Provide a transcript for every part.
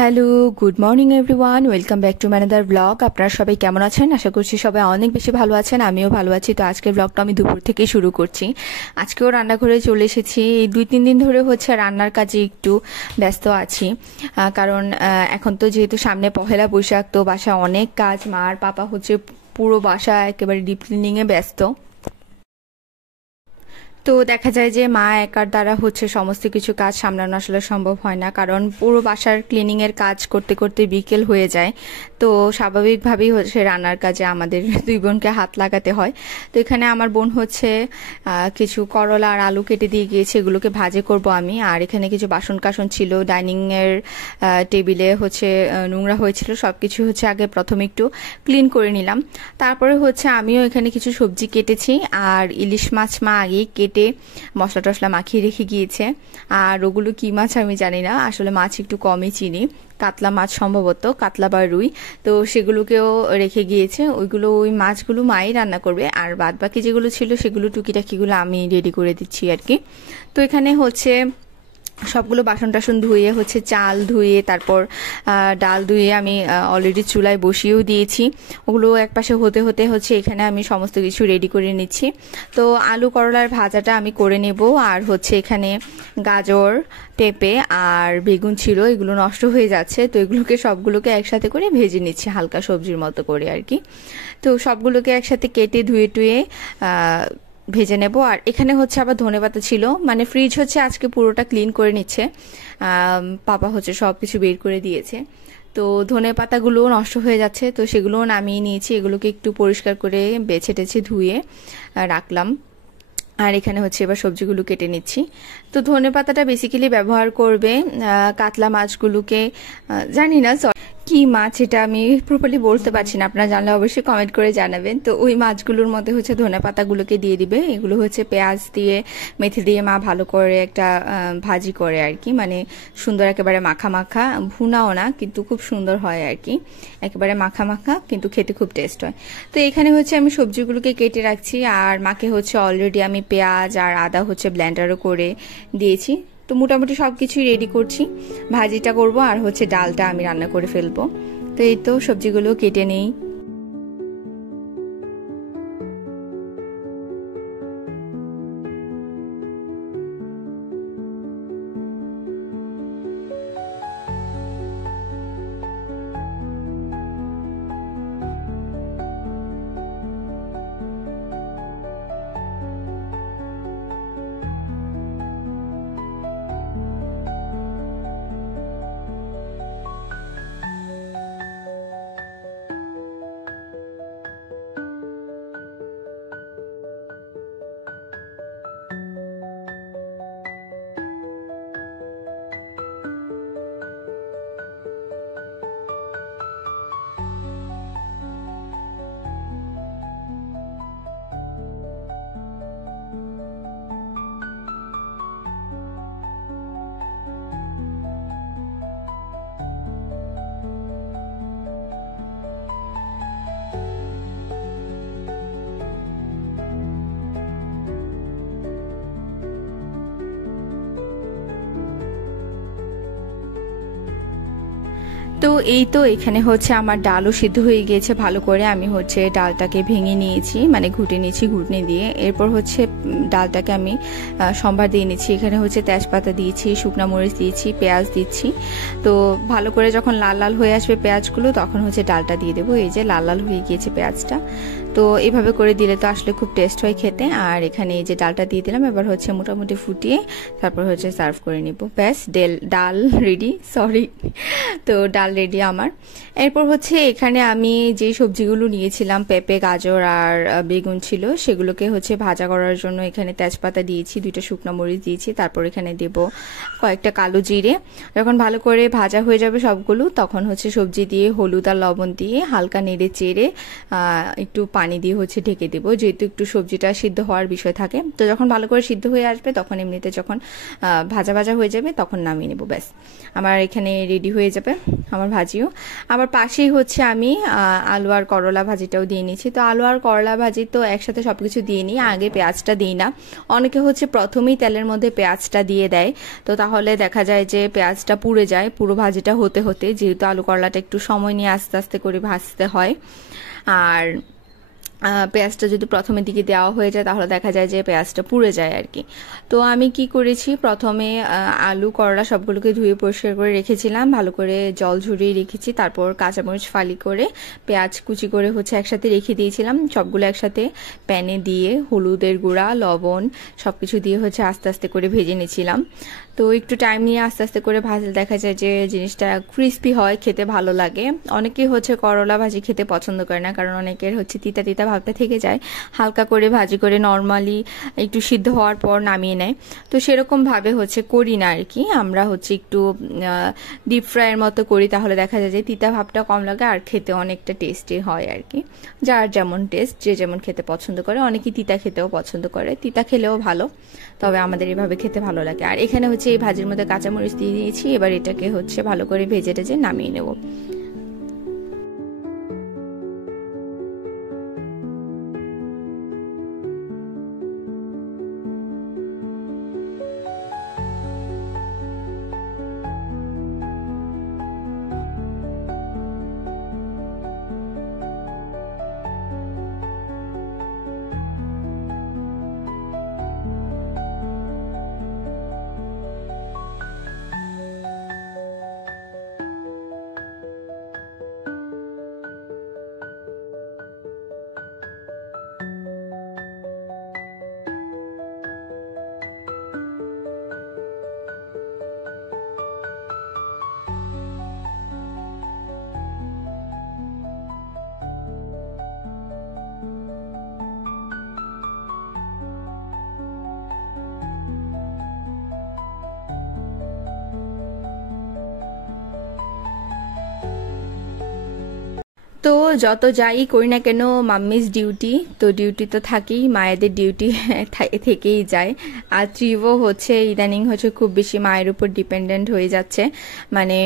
Hello, good morning everyone, welcome back to ম্যানাদার blog. আপনারা সবাই কেমন আছেন? আশা করছি সবাই অনেক বেশি ভালো আছেন, আমিও ভালো আছি। তো আজকের ব্লগটা আমি দুপুর থেকে শুরু করছি। আজকেও রান্নাঘরে চলে এসেছি। এই 2-3 দিন ধরে হচ্ছে রান্নার কাজে একটু ব্যস্ত আছি, কারণ এখন তো যেহেতু সামনে পহেলা বৈশাখ, তো বাসায় অনেক কাজ। মা আর পাপা হচ্ছে পুরো বাসা একেবারে ডিপ ক্লিনিংয়ে ব্যস্ত। তো দেখা যায় যে মা একার দ্বারা হচ্ছে সমস্ত কিছু কাজ সামলানো আসলে সম্ভব হয় না, কারণ পুরো বাসার ক্লিনিং এর কাজ করতে করতে বিকেল হয়ে যায়। তো স্বাভাবিকভাবেই হচ্ছে রান্নার কাজে আমাদের দুই বোনকে হাত লাগাতে হয়। তো এখানে আমার বোন হচ্ছে কিছু করলা আর আলু কেটে দিয়ে গিয়েছে, এগুলোকে ভাজি করব আমি। আর এখানে কিছু বাসন কাসন ছিল, ডাইনিং এর টেবিলে হচ্ছে নোংরা হয়েছিল, সবকিছু হচ্ছে আগে প্রথমে একটু ক্লিন করে নিলাম। তারপরে হচ্ছে আমিও এখানে কিছু সবজি কেটেছি, আর ইলিশ মাছ মা আগেই কেটে মশলা টশলা মাখিয়ে রেখে গিয়েছে। আর ওগুলো কি মাছ আমি জানি না, আসলে মাছ একটু কমই চিনি, কাতলা মাছ সম্ভবত, কাতলা বা রুই। তো সেগুলোকেও রেখে গিয়েছে, ওই মাছগুলো মাই রান্না করবে, আর বাদ বাকি যেগুলো ছিল সেগুলো টুকিটাকিগুলো আমি রেডি করে দিচ্ছি আর কি। তো এখানে হচ্ছে সবগুলো বাসন টাসন ধুয়ে হচ্ছে চাল ধুয়ে, তারপর ডাল ধুয়ে আমি অলরেডি চুলায় বসিয়েও দিয়েছি। ওগুলো একপাশে হতে হতে হচ্ছে এখানে আমি সমস্ত কিছু রেডি করে নিচ্ছি। তো আলু করলার ভাজাটা আমি করে নেব, আর হচ্ছে এখানে গাজর, পেঁপে আর বেগুন ছিল, এগুলো নষ্ট হয়ে যাচ্ছে, তো এগুলোকে সবগুলোকে একসাথে করে ভেজে নিচ্ছি হালকা সবজির মতো করে আর কি। তো সবগুলোকে একসাথে কেটে ধুয়ে টুয়ে ভেজে নেব। আর এখানে হচ্ছে আবার ধনেপাতা ছিল, মানে ফ্রিজ হচ্ছে আজকে পুরোটা ক্লিন করে নিচ্ছে, পাপা হচ্ছে সব কিছু বের করে দিয়েছে। তো ধনে পাতাগুলো নষ্ট হয়ে যাচ্ছে, তো সেগুলোও নামিয়ে নিয়েছি, এগুলোকে একটু পরিষ্কার করে বেছে টেছে ধুয়ে রাখলাম। আর এখানে হচ্ছে এবার সবজিগুলো কেটে নিচ্ছি। তো ধনে পাতাটা বেসিক্যালি ব্যবহার করবে কাতলা মাছগুলোকে, জানি না কি মাছ এটা আমি প্রপারলি বলতে পারছি না, আপনারা জানলে অবশ্যই কমেন্ট করে জানাবেন। তো ওই মাছগুলোর মধ্যে হচ্ছে ধনে পাতাগুলোকে দিয়ে দিবে। এগুলো হচ্ছে পেঁয়াজ দিয়ে মেথি দিয়ে মা ভালো করে একটা ভাজি করে আর কি, মানে সুন্দর একেবারে মাখা মাখা, ভুনাও না কিন্তু খুব সুন্দর হয় আর কি, একেবারে মাখা মাখা, কিন্তু খেতে খুব টেস্ট হয়। তো এখানে হচ্ছে আমি সবজিগুলোকে কেটে রাখছি, আর মাকে হচ্ছে অলরেডি আমি পেঁয়াজ আর আদা হচ্ছে ব্লেন্ডারও করে দিয়েছি। তো মোটামুটি সব কিছুই রেডি করছি, ভাজিটা করব আর হচ্ছে ডালটা আমি রান্না করে ফেলবো। তো এই তো সবজিগুলো কেটে নেই। তো এই তো এখানে হচ্ছে আমার ডালও সিদ্ধ হয়ে গিয়েছে ভালো করে। আমি হচ্ছে ডালটাকে ভেঙে নিয়েছি, মানে ঘুটে নিয়েছি ঘুটনি দিয়ে। এরপর হচ্ছে ডালটাকে আমি সম্বার দিয়ে নিচ্ছি। এখানে হচ্ছে তেজপাতা দিয়েছি, শুকনো মরিচ দিয়েছি, পেঁয়াজ দিচ্ছি। তো ভালো করে যখন লাল লাল হয়ে আসবে পেঁয়াজগুলো, তখন হচ্ছে ডালটা দিয়ে দেবো। এই যে লাল লাল হয়ে গিয়েছে পেঁয়াজটা, তো এভাবে করে দিলে তো আসলে খুব টেস্ট হয় খেতে। আর এখানে এই যে ডালটা দিয়ে দিলাম, এবার হচ্ছে মোটামুটি ফুটিয়ে তারপর হচ্ছে সার্ভ করে নিব। ব্যাস ডাল রেডি, সরি। তো ডাল রেডি আমার। এরপর হচ্ছে এখানে আমি যে সবজিগুলো নিয়েছিলাম, পেঁপে, গাজর আর বেগুন ছিল, সেগুলোকে হচ্ছে ভাজা করার জন্য এখানে তেজপাতা দিয়েছি, 2টা শুকনো মরিচ দিয়েছি, তারপর এখানে দেব কয়েকটা কালো জিরে। যখন ভালো করে ভাজা হয়ে যাবে সবগুলো, তখন হচ্ছে সবজি দিয়ে হলুদ আর লবণ দিয়ে হালকা নেড়ে চেড়ে একটু পানি দিয়ে হচ্ছে ঢেকে দেব, যেহেতু একটু সবজিটা সিদ্ধ হওয়ার বিষয় থাকে। তো যখন ভালো করে সিদ্ধ হয়ে আসবে তখন এমনিতে যখন ভাজা ভাজা হয়ে যাবে তখন নামিয়ে নেব, ব্যাস আমার এখানে রেডি হয়ে যাবে আমার ভাজিও। আবার পাশেই হচ্ছে আমি আলু আর করলা ভাজিটাও দিয়ে নিয়েছি। তো আলু আর করলা ভাজি তো একসাথে সবকিছু দিয়ে নিই, আগে পেঁয়াজটা দিই না। অনেকে হচ্ছে প্রথমেই তেলের মধ্যে পেঁয়াজটা দিয়ে দেয়, তো তাহলে দেখা যায় যে পেঁয়াজটা পুড়ে যায় পুরো ভাজিটা হতে হতে, যেহেতু আলু করলাটা একটু সময় নিয়ে আস্তে আস্তে করে ভাজতে হয়। আর পেঁয়াজটা যদি প্রথমের দিকে দেওয়া হয়ে যায় তাহলে দেখা যায় যে পেঁয়াজটা পুড়ে যায় আর কি। তো আমি কি করেছি, প্রথমে আলু করলা সবগুলোকে ধুয়ে পরিষ্কার করে রেখেছিলাম, ভালো করে জল ঝরিয়ে রেখেছি। তারপর কাঁচামরিচ ফালি করে পেঁয়াজ কুচি করে হচ্ছে একসাথে রেখে দিয়েছিলাম। সবগুলো একসাথে প্যানে দিয়ে হলুদের গুঁড়া, লবণ সবকিছু দিয়ে হচ্ছে আস্তে আস্তে করে ভেজে নিয়েছিলাম। তো একটু টাইম নিয়ে আস্তে আস্তে করে ভাজলে দেখা যায় যে জিনিসটা ক্রিস্পি হয়, খেতে ভালো লাগে। অনেকেই হচ্ছে করলা ভাজি খেতে পছন্দ করে না, কারণ অনেকের হচ্ছে তিতা তিতা ভাবটা থেকে যায়। হালকা করে ভাজি করে নর্মালি একটু সিদ্ধ হওয়ার পর নামিয়ে নেয়। তো সেরকম ভাবে হচ্ছে করি না আর কি, আমরা হচ্ছে একটু ডিপ ফ্রাইয়ের মতো করি, তাহলে দেখা যায় যে তিতা ভাবটা কম লাগে আর খেতে অনেকটা টেস্টি হয় আর কি। যার যেমন টেস্ট, যে যেমন খেতে পছন্দ করে, অনেকেই তিতা খেতেও পছন্দ করে, তিতা খেলেও ভালো, তবে আমাদের এভাবে খেতে ভালো লাগে। আর এখানে হচ্ছে এই ভাজির মধ্যে কাঁচামরিচ দিয়ে দিয়েছি, এবার এটাকে হচ্ছে ভালো করে ভেজে টেজে নামিয়ে নেব। তো যত যাই করি না কেন মাম্মিস ডিউটি, তো ডিউটি তো থাকেই, মায়েদের ডিউটি থেকেই যায়। আর ত্রিভও হচ্ছে ইদানিং হচ্ছে খুব বেশি মায়ের উপর ডিপেন্ডেন্ট হয়ে যাচ্ছে, মানে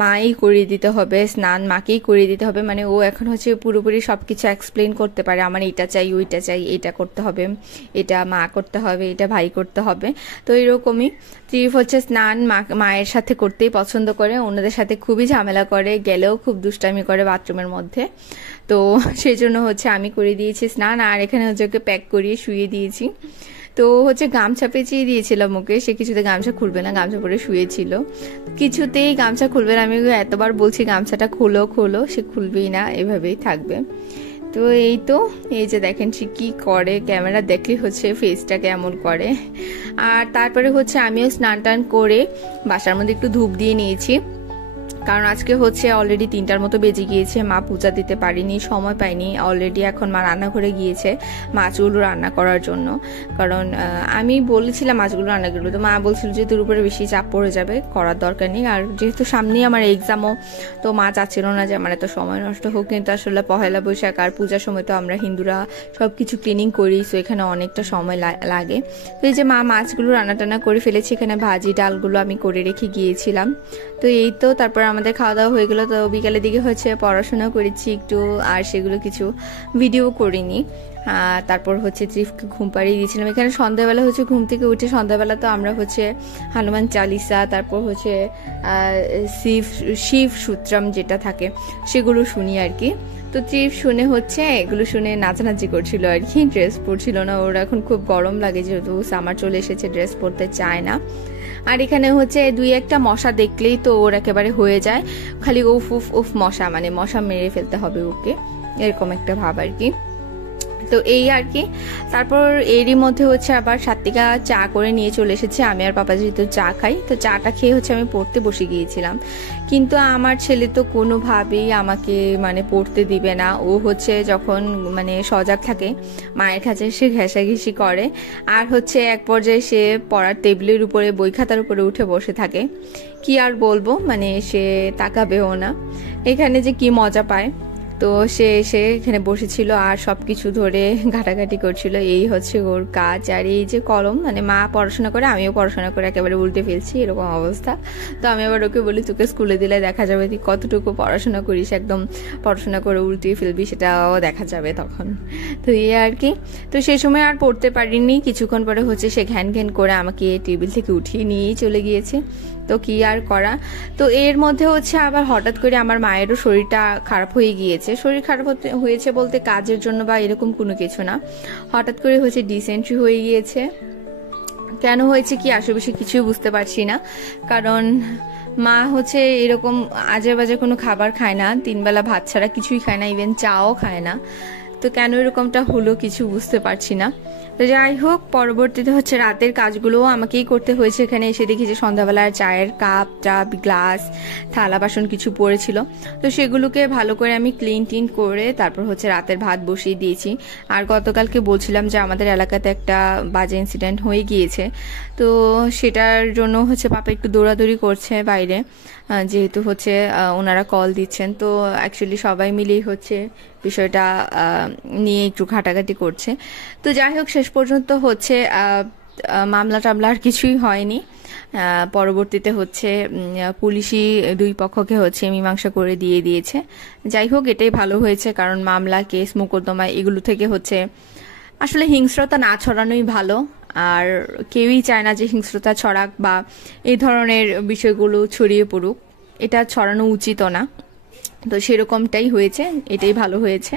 মাই করে দিতে হবে, স্নান মাকেই করে দিতে হবে। মানে ও এখন হচ্ছে পুরোপুরি সবকিছু এক্সপ্লেন করতে পারে, আমার এটা চাই ওইটা চাই, এটা করতে হবে, এটা মা করতে হবে, এটা ভাই করতে হবে। তো এরকমই ত্রিভ হচ্ছে স্নান মায়ের সাথে করতেই পছন্দ করে, অন্যদের সাথে খুবই ঝামেলা করে, গেলেও খুব দুষ্টামি করে বাথরুমের মধ্যে। তো সেই জন্য হচ্ছে আমি করে দিয়েছি স্নান, আর এখানে হচ্ছে ওকে প্যাক করিয়ে শুয়ে দিয়েছি। তো হচ্ছে গামছা পেঁচিয়ে দিয়েছিলাম ওকে, সে কিছুতে গামছা খুলবে না, গামছা পরে শুয়েছিল, কিছুতেই গামছা খুলবে না। আমি এতবার বলছি গামছাটা খোলো খোলো, সে খুলবেই না, এভাবেই থাকবে। তো এই যে দেখেন সে কি করে, ক্যামেরা দেখলে হচ্ছে ফেসটা কেমন করে। আর তারপরে হচ্ছে আমিও স্নান টান করে বাসার মধ্যে একটু ধূপ দিয়ে নিয়েছি, কারণ আজকে হচ্ছে অলরেডি 3টার মতো বেজে গিয়েছে, মা পূজা দিতে পারিনি, সময় পাইনি। অলরেডি এখন মা রান্নাঘরে গিয়েছে মাছগুলো রান্না করার জন্য, কারণ আমি বলেছিলাম মাছগুলো রান্না করবো, তো মা বলছিল যে তোর উপরে বেশি চাপ পড়ে যাবে, করার দরকার নেই। আর যেহেতু সামনেই আমার এক্সামও, তো মা চাচ্ছিল না যে আমার এত সময় নষ্ট হোক। কিন্তু আসলে পহেলা বৈশাখ আর পূজার সময় তো আমরা হিন্দুরা সবকিছু ক্লিনিং করি, তো এখানে অনেকটা সময় লাগে। তো এই যে মা মাছগুলো রান্না টান্না করে ফেলেছি, এখানে ভাজি ডালগুলো আমি করে রেখে গিয়েছিলাম। তো তারপর আমাদের খাওয়া দাওয়া হয়ে গেলো। তো বিকালের দিকে হচ্ছে পড়াশোনা করেছি একটু, আর সেগুলো কিছু ভিডিও করিনি। তারপর হচ্ছে ত্রিফকে ঘুম পাড়িয়ে দিয়েছিলাম। এখানে সন্ধ্যাবেলা হচ্ছে ঘুম থেকে উঠে সন্ধ্যাবেলা তো আমরা হচ্ছে হনুমান চালিসা, তারপর হচ্ছে শিব সূত্রম যেটা থাকে সেগুলো শুনি আর কি। তো ত্রিফ শুনে হচ্ছে এগুলো শুনে নাচানাচি করছিল আর কি, ড্রেস পরছিল না, ওর এখন খুব গরম লাগে যেহেতু সামার চলে এসেছে, ড্রেস পরতে চায় না। আর এখানে হচ্ছে 2-1টা মশা দেখলেই তো ওর একেবারে হয়ে যায়, খালি উফ উফ উফ মশা, মানে মশা মেরে ফেলতে হবে ওকে, এরকম একটা ভাব আর কি। তো এই আর কি। তারপর এরই মধ্যে হচ্ছে আবার সাত্বিকা চা করে নিয়ে চলে এসেছে, আমি আর পাপা যেহেতু চা খাই, তো চাটা খেয়ে হচ্ছে আমি পড়তে বসে গিয়েছিলাম। কিন্তু আমার ছেলে তো কোনোভাবেই আমাকে মানে পড়তে দিবে না, ও হচ্ছে যখন মানে সজাগ থাকে মায়ের কাছে সে ঘেঁষাঘেঁষি করে, আর হচ্ছে এক পর্যায়ে সে পড়ার টেবিলের উপরে বই খাতার উপরে উঠে বসে থাকে। কি আর বলবো, মানে সে তাকাবেও না। এখানে যে কি মজা পায়, তো সে এসে এখানে বসেছিল আর সব কিছু ধরে ঘাটাঘাটি করছিল। এই হচ্ছে ওর কাজ। আর এই যে কলম, মানে মা পড়াশোনা করে আমিও পড়াশোনা করে একেবারে উল্টে ফেলছি, এরকম অবস্থা। তো আমি আবার ওকে বলি তোকে স্কুলে দিলে দেখা যাবে তুই কতটুকু পড়াশোনা করিস, একদম পড়াশোনা করে উল্টে ফেলবি, সেটাও দেখা যাবে তখন। তো এই আর কি। তো সেই সময় আর পড়তে পারিনি, কিছুক্ষণ পরে হচ্ছে সে ঘ্যান ঘ্যান করে আমাকে টেবিল থেকে উঠিয়ে নিয়েই চলে গিয়েছে। তো কি আর করা। তো এর মধ্যে হচ্ছে আবার হঠাৎ করে আমার মায়েরও শরীরটা খারাপ হয়ে গিয়েছে। শরীর খারাপ হয়েছে বলতে কাজের জন্য বা এরকম কোনো কিছু না, হঠাৎ করে হচ্ছে ডিসেন্ট্রি হয়ে গিয়েছে। কেন হয়েছে কি আশেপাশে কিছুই বুঝতে পারছি না, কারণ মা হচ্ছে এরকম আজে বাজে কোনো খাবার খায় না, 3 বেলা ভাত ছাড়া কিছুই খায় না, ইভেন চাও খায় না। তো কেন এরকমটা হলো কিছু বুঝতে পারছি না। তো যাই হোক, পরবর্তীতে হচ্ছে রাতের কাজগুলোও আমাকেই করতে হয়েছে। এখানে এসে দেখি যে সন্ধ্যাবেলার চায়ের কাপ টাপ গ্লাস থালা বাসন কিছু পড়েছিল, তো সেগুলোকে ভালো করে আমি ক্লিন টিন করে তারপর হচ্ছে রাতের ভাত বসিয়ে দিয়েছি। আর গতকালকে বলছিলাম যে আমাদের এলাকাতে একটা বাজে ইনসিডেন্ট হয়ে গিয়েছে, তো সেটার জন্য হচ্ছে পাপা একটু দৌড়াদৌড়ি করছে বাইরে, যেহেতু হচ্ছে ওনারা কল দিচ্ছেন। তো অ্যাকচুয়ালি সবাই মিলেই হচ্ছে বিষয়টা নিয়ে একটু ঘাটাঘাটি করছে। তো যাই হোক, শেষ পর্যন্ত হচ্ছে মামলা টামলা আর কিছুই হয়নি। পরবর্তীতে হচ্ছে পুলিশই 2 পক্ষকে হচ্ছে মীমাংসা করে দিয়ে দিয়েছে। যাই হোক, এটাই ভালো হয়েছে, কারণ মামলা কেস মোকদ্দমা এগুলো থেকে হচ্ছে আসলে হিংস্রতা না ছড়ানোই ভালো। আর কেউই চায় না যে হিংস্রতা ছড়াক বা এই ধরনের বিষয়গুলো ছড়িয়ে পড়ুক, এটা ছড়ানো উচিতও না। তো সেরকমটাই হয়েছে, এটাই ভালো হয়েছে।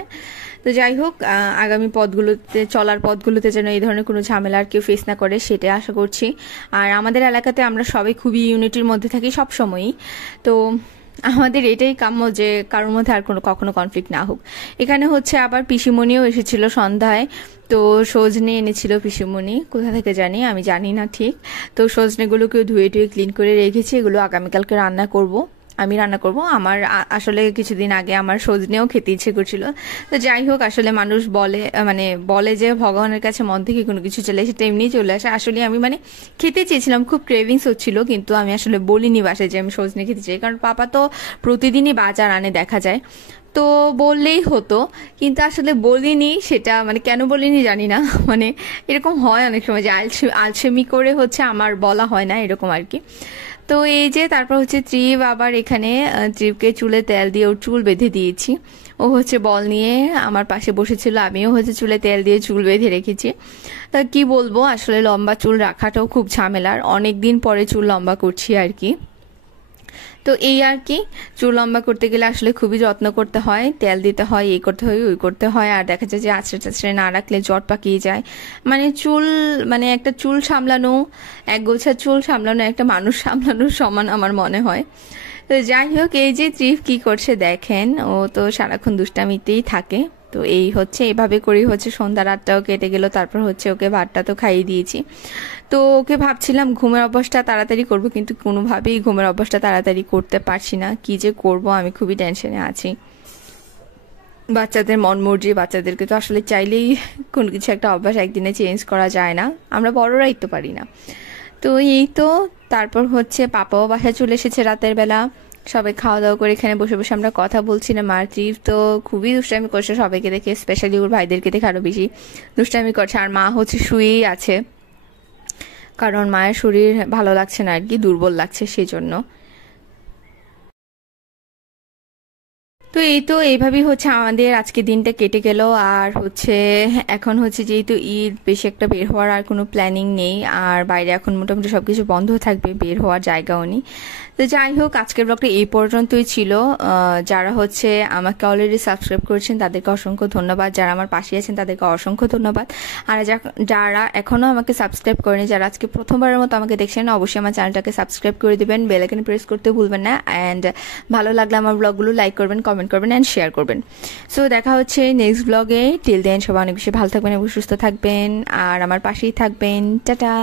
তো যাই হোক, আগামী চলার পথগুলোতে যেন এই ধরনের কোনো ঝামেলা আর কেউ ফেস না করে, সেটাই আশা করছি। আর আমাদের এলাকাতে আমরা সবাই খুবই ইউনিটির মধ্যে থাকি সব সময়ই। তো আমাদের এটাই কাম্য যে কারোর মধ্যে আর কখনো কনফ্লিক্ট না হোক। এখানে হচ্ছে আবার পিসিমণিও এসেছিল সন্ধ্যায়। তো সজনে এনেছিল পিসিমণি, কোথা থেকে জানি, আমি জানি না ঠিক। তো সজনেগুলোকেও ধুয়ে টুয়ে ক্লিন করে রেখেছি, এগুলো আগামীকালকে আমি রান্না করব। আমার আসলে কিছুদিন আগে আমার সজনেও খেতে ইচ্ছে করছিল। তো যাই হোক, আসলে মানুষ বলে যে ভগবানের কাছে মন থেকে কোনো কিছু চলে সেটা এমনিই চলে আসে। আসলে আমি খেতে চেয়েছিলাম, খুব ক্রেভিংস হচ্ছিল, কিন্তু আমি আসলে বলিনি বাসায় যে আমি সজনে খেতে চাই, কারণ পাপা তো প্রতিদিনই বাজার আনে দেখা যায়। তো বললেই হতো, কিন্তু আসলে বলিনি। সেটা কেন বলিনি জানি না, এরকম হয় অনেক সময় যে আলসেমি করে হচ্ছে আমার বলা হয় না, এরকম আর কি। তো এই যে তারপর হচ্ছে ত্রিব আবার এখানে ত্রিবকে চুলে তেল দিয়ে ওর চুল বেঁধে দিয়েছি। ও হচ্ছে বল নিয়ে আমার পাশে বসেছিল, আমিও হচ্ছে চুলে তেল দিয়ে চুল বেঁধে রেখেছি। তা কি বলবো, আসলে লম্বা চুল রাখাটাও খুব ঝামেলার, অনেক দিন পরে চুল লম্বা করছি আর কি। তো এই আর কি, চুল লম্বা করতে গেলে আসলে খুবই যত্ন করতে হয়, তেল দিতে হয়, এই করতে হয় ওই করতে হয়। আর দেখা যায় যে আছড়ে টাছড়ে না রাখলে জট পাকিয়ে যায়। চুল একটা চুল সামলানো, এক গোছা চুল সামলানো একটা মানুষ সামলানোর সমান আমার মনে হয়। তো যাই হোক, এই যে ত্রিফ কি করছে দেখেন, ও তো সারাক্ষণ দুষ্টামিতেই থাকে। তো এই হচ্ছে এভাবে করেই হচ্ছে সন্ধ্যা রাতটাও কেটে গেল। তারপর হচ্ছে ওকে ভাতটা তো খাইয়ে দিয়েছি। তো ওকে ভাবছিলাম ঘুমের অভ্যাসটা তাড়াতাড়ি করব, কিন্তু কোনোভাবেই ঘুমের অভ্যাসটা তাড়াতাড়ি করতে পারছি না। কি যে করব, আমি খুবই টেনশনে আছি। বাচ্চাদের মন মর্জি, বাচ্চাদেরকে তো আসলে চাইলেই কোনো কিছু একটা অভ্যাস একদিনে চেঞ্জ করা যায় না, আমরা বড়রাই তো পারি না। তো এই তো, তারপর হচ্ছে পাপাও বাসায় চলে এসেছে রাতের বেলা। সবাই খাওয়া দাওয়া করে এখানে বসে বসে আমরা কথা বলছিলাম। আর ত্রিভ তো খুবই দুষ্টামি করছে সবাইকে দেখে, স্পেশালি ওর ভাইদেরকে দেখে আরো বেশি দুষ্টামি করছে। আর মা হচ্ছে শুয়েই আছে, কারণ মায়ের শরীর ভালো লাগছে না আর কি, দুর্বল লাগছে সেই জন্য। তো এই তো এইভাবেই হচ্ছে আমাদের আজকে দিনটা কেটে গেল। আর হচ্ছে এখন হচ্ছে যেহেতু ঈদ, বেশি একটা বের হওয়ার আর কোনো প্ল্যানিং নেই, আর বাইরে এখন মোটামুটি সবকিছু বন্ধ থাকবে, বের হওয়ার জায়গাও নেই। তো যাই হোক, আজকের ব্লগটা এই পর্যন্তই ছিল। যারা হচ্ছে আমাকে অলরেডি সাবস্ক্রাইব করেছেন তাদেরকে অসংখ্য ধন্যবাদ, যারা আমার পাশে আছেন তাদেরকে অসংখ্য ধন্যবাদ। আর যারা এখনো আমাকে সাবস্ক্রাইব করেনি, যারা আজকে প্রথমবারের মতো আমাকে দেখছেন, অবশ্যই আমার চ্যানেলটাকে সাবস্ক্রাইব করে দিবেন, বেল আইকন প্রেস করতে ভুলবেন না। অ্যান্ড ভালো লাগলে আমার ব্লগগুলো লাইক করবেন, কমেন্ট করবেন অ্যান্ড শেয়ার করবেন। সো দেখা হচ্ছে নেক্সট ব্লগে। টিল দেন সবাই অনেক বেশি ভালো থাকবেন এবং সুস্থ থাকবেন, আর আমার পাশেই থাকবেন। টাটা।